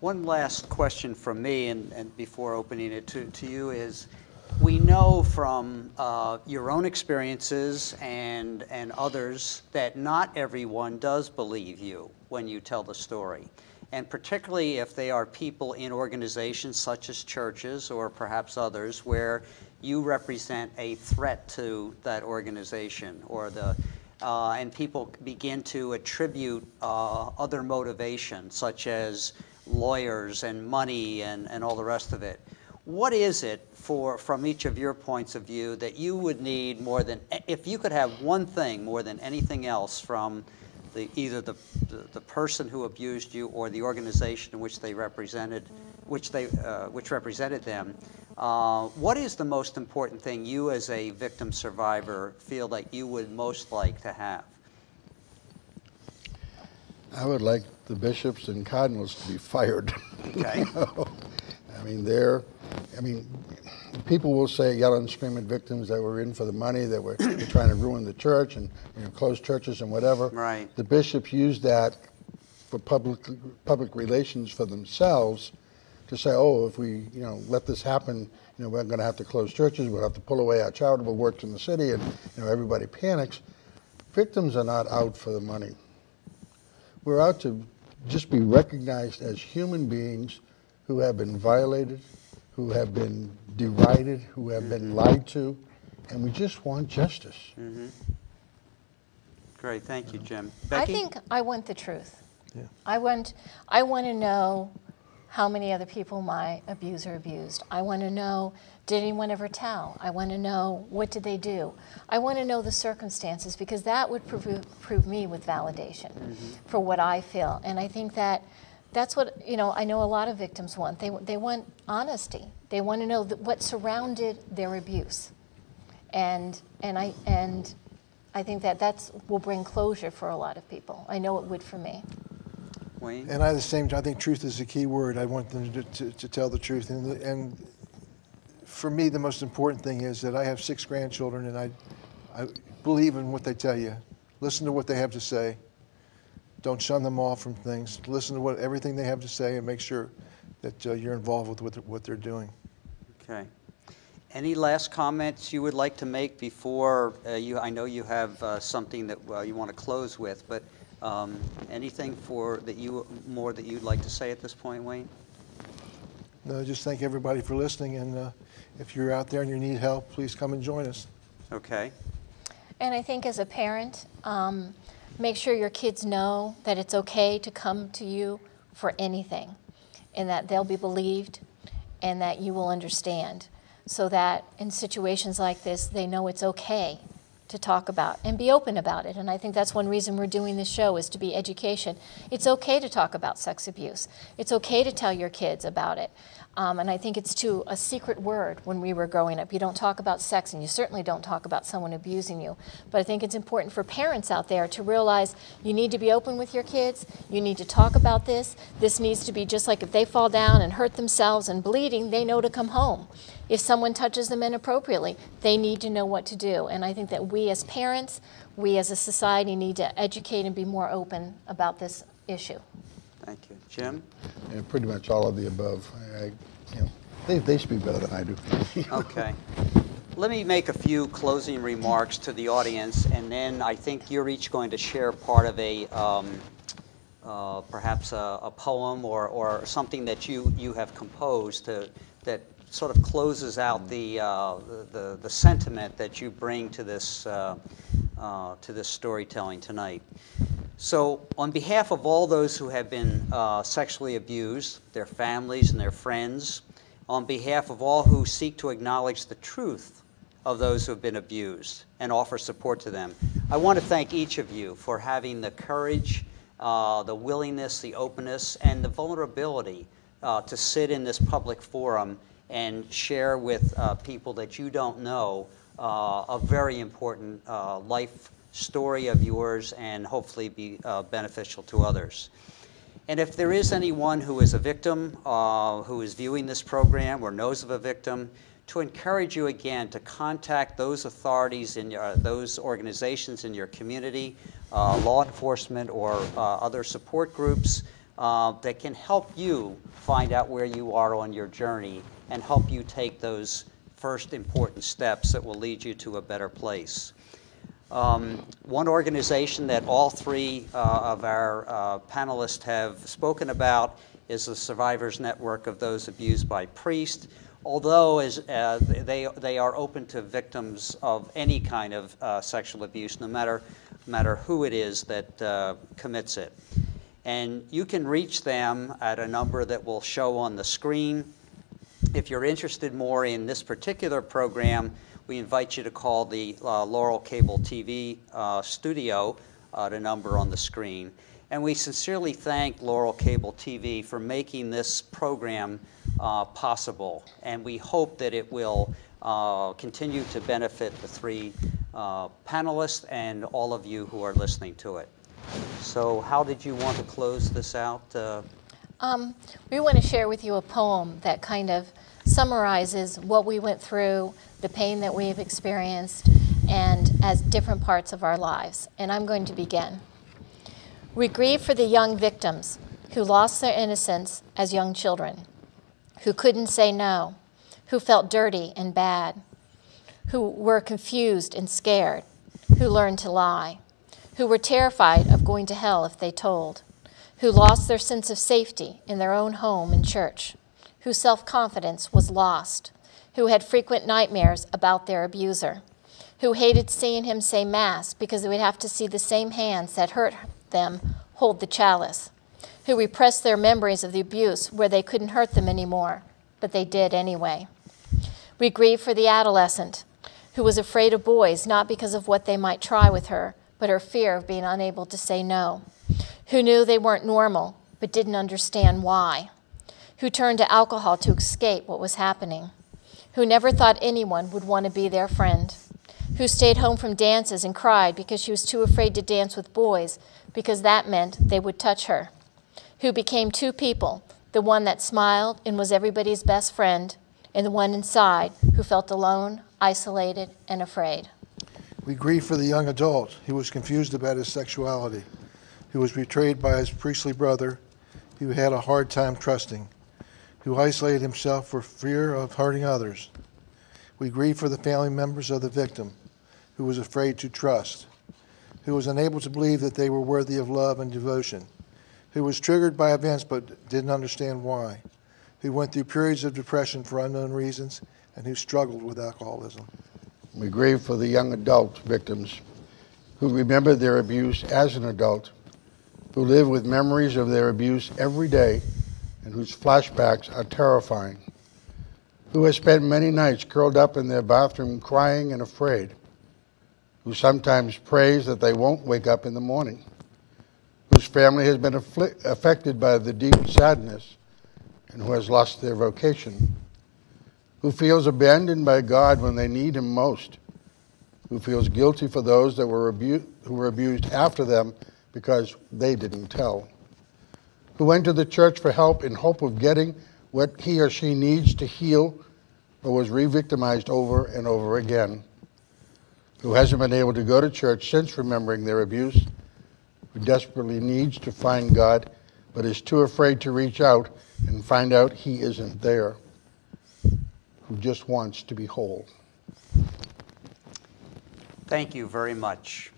One last question from me, and before opening it to you is, we know from your own experiences and others that not everyone does believe you when you tell the story. And particularly if they are people in organizations such as churches or perhaps others where you represent a threat to that organization, or and people begin to attribute other motivations such as lawyers and money and all the rest of it. What is it from each of your points of view that you would need more than, if you could have one thing more than anything else from either the person who abused you or the organization in which they represented, which represented them, what is the most important thing you as a victim survivor feel that you would most like to have? I would like the bishops and cardinals to be fired. Okay. I mean, people will say, yell and scream at victims that we're in for the money, that we're trying to ruin the church and close churches and whatever. Right. The bishops use that for public relations for themselves to say, oh, if we let this happen, we're going to have to close churches, we'll have to pull away our charitable works in the city, and everybody panics. Victims are not out for the money. We're out to just be recognized as human beings who have been violated, who have been derided, who have been lied to, and we just want justice. Mm-hmm. Great, thank you, Jim. Becky? I think I want the truth. Yeah. I want to know how many other people my abuser abused. I want to know, did anyone ever tell? I want to know, what did they do? I want to know the circumstances, because that would prove me with validation for what I feel. And I think that's what, I know a lot of victims want. They want honesty. They want to know what surrounded their abuse. And I think that will bring closure for a lot of people. I know it would for me. Wayne? And I think truth is the key word. I want them to tell the truth. And for me, the most important thing is that I have 6 grandchildren, and I believe in what they tell you. Listen to what they have to say. Don't shun them off from things. Listen to everything they have to say, and make sure that you're involved with what they're doing. Okay. Any last comments you would like to make before I know you have something that you want to close with, but anything that you'd like to say at this point, Wayne? No, just thank everybody for listening, and if you're out there and you need help, please come and join us. Okay. And I think as a parent, make sure your kids know that it's okay to come to you for anything, and that they'll be believed, and that you will understand, so that in situations like this, they know it's okay to talk about and be open about it. And I think that's one reason we're doing this show, is to be education. It's okay to talk about sex abuse. It's okay to tell your kids about it. And I think it's a secret word when we were growing up. You don't talk about sex, and you certainly don't talk about someone abusing you. But I think it's important for parents out there to realize you need to be open with your kids. You need to talk about this. This needs to be just like if they fall down and hurt themselves and bleeding, they know to come home. If someone touches them inappropriately, they need to know what to do. And I think that we as parents, we as a society need to educate and be more open about this issue. Thank you. Jim? And pretty much all of the above. They speak better than I do. Okay. Let me make a few closing remarks to the audience, and then I think you're each going to share part of perhaps a poem or something that you have composed that sort of closes out the sentiment that you bring to this storytelling tonight. So on behalf of all those who have been sexually abused, their families and their friends, on behalf of all who seek to acknowledge the truth of those who have been abused and offer support to them, I want to thank each of you for having the courage, the willingness, the openness, and the vulnerability to sit in this public forum and share with people that you don't know a very important life story of yours, and hopefully be beneficial to others. And if there is anyone who is a victim, who is viewing this program or knows of a victim, to encourage you again to contact those authorities in those organizations in your community, law enforcement or other support groups, that can help you find out where you are on your journey and help you take those first important steps that will lead you to a better place. One organization that all three of our panelists have spoken about is the Survivors Network of Those Abused by Priests, although they are open to victims of any kind of sexual abuse, no matter who it is that commits it. And you can reach them at a number that will show on the screen. If you're interested more in this particular program, we invite you to call the Laurel Cable TV studio at a number on the screen. And we sincerely thank Laurel Cable TV for making this program possible. And we hope that it will continue to benefit the three panelists and all of you who are listening to it. So how did you want to close this out? We want to share with you a poem that kind of summarizes what we went through, the pain that we've experienced, and as different parts of our lives. And I'm going to begin. We grieve for the young victims who lost their innocence as young children, who couldn't say no, who felt dirty and bad, who were confused and scared, who learned to lie, who were terrified of going to hell if they told, who lost their sense of safety in their own home and church, whose self-confidence was lost, who had frequent nightmares about their abuser, who hated seeing him say Mass because they would have to see the same hands that hurt them hold the chalice, who repressed their memories of the abuse where they couldn't hurt them anymore, but they did anyway. We grieve for the adolescent who was afraid of boys, not because of what they might try with her, but her fear of being unable to say no, who knew they weren't normal, but didn't understand why, who turned to alcohol to escape what was happening, who never thought anyone would want to be their friend, who stayed home from dances and cried because she was too afraid to dance with boys because that meant they would touch her, who became two people, the one that smiled and was everybody's best friend, and the one inside who felt alone, isolated, and afraid. We grieve for the young adult who was confused about his sexuality, who was betrayed by his priestly brother, who had a hard time trusting, who isolated himself for fear of hurting others. We grieve for the family members of the victim, who was afraid to trust, who was unable to believe that they were worthy of love and devotion, who was triggered by events but didn't understand why, who went through periods of depression for unknown reasons, and who struggled with alcoholism. We grieve for the young adult victims who remember their abuse as an adult, who live with memories of their abuse every day and whose flashbacks are terrifying, who have spent many nights curled up in their bathroom crying and afraid, who sometimes prays that they won't wake up in the morning, whose family has been affected by the deep sadness and who has lost their vocation, who feels abandoned by God when they need him most, who feels guilty for those that who were abused after them because they didn't tell, who went to the church for help in hope of getting what he or she needs to heal, but was re-victimized over and over again, who hasn't been able to go to church since remembering their abuse, who desperately needs to find God, but is too afraid to reach out and find out he isn't there, who just wants to be whole. Thank you very much.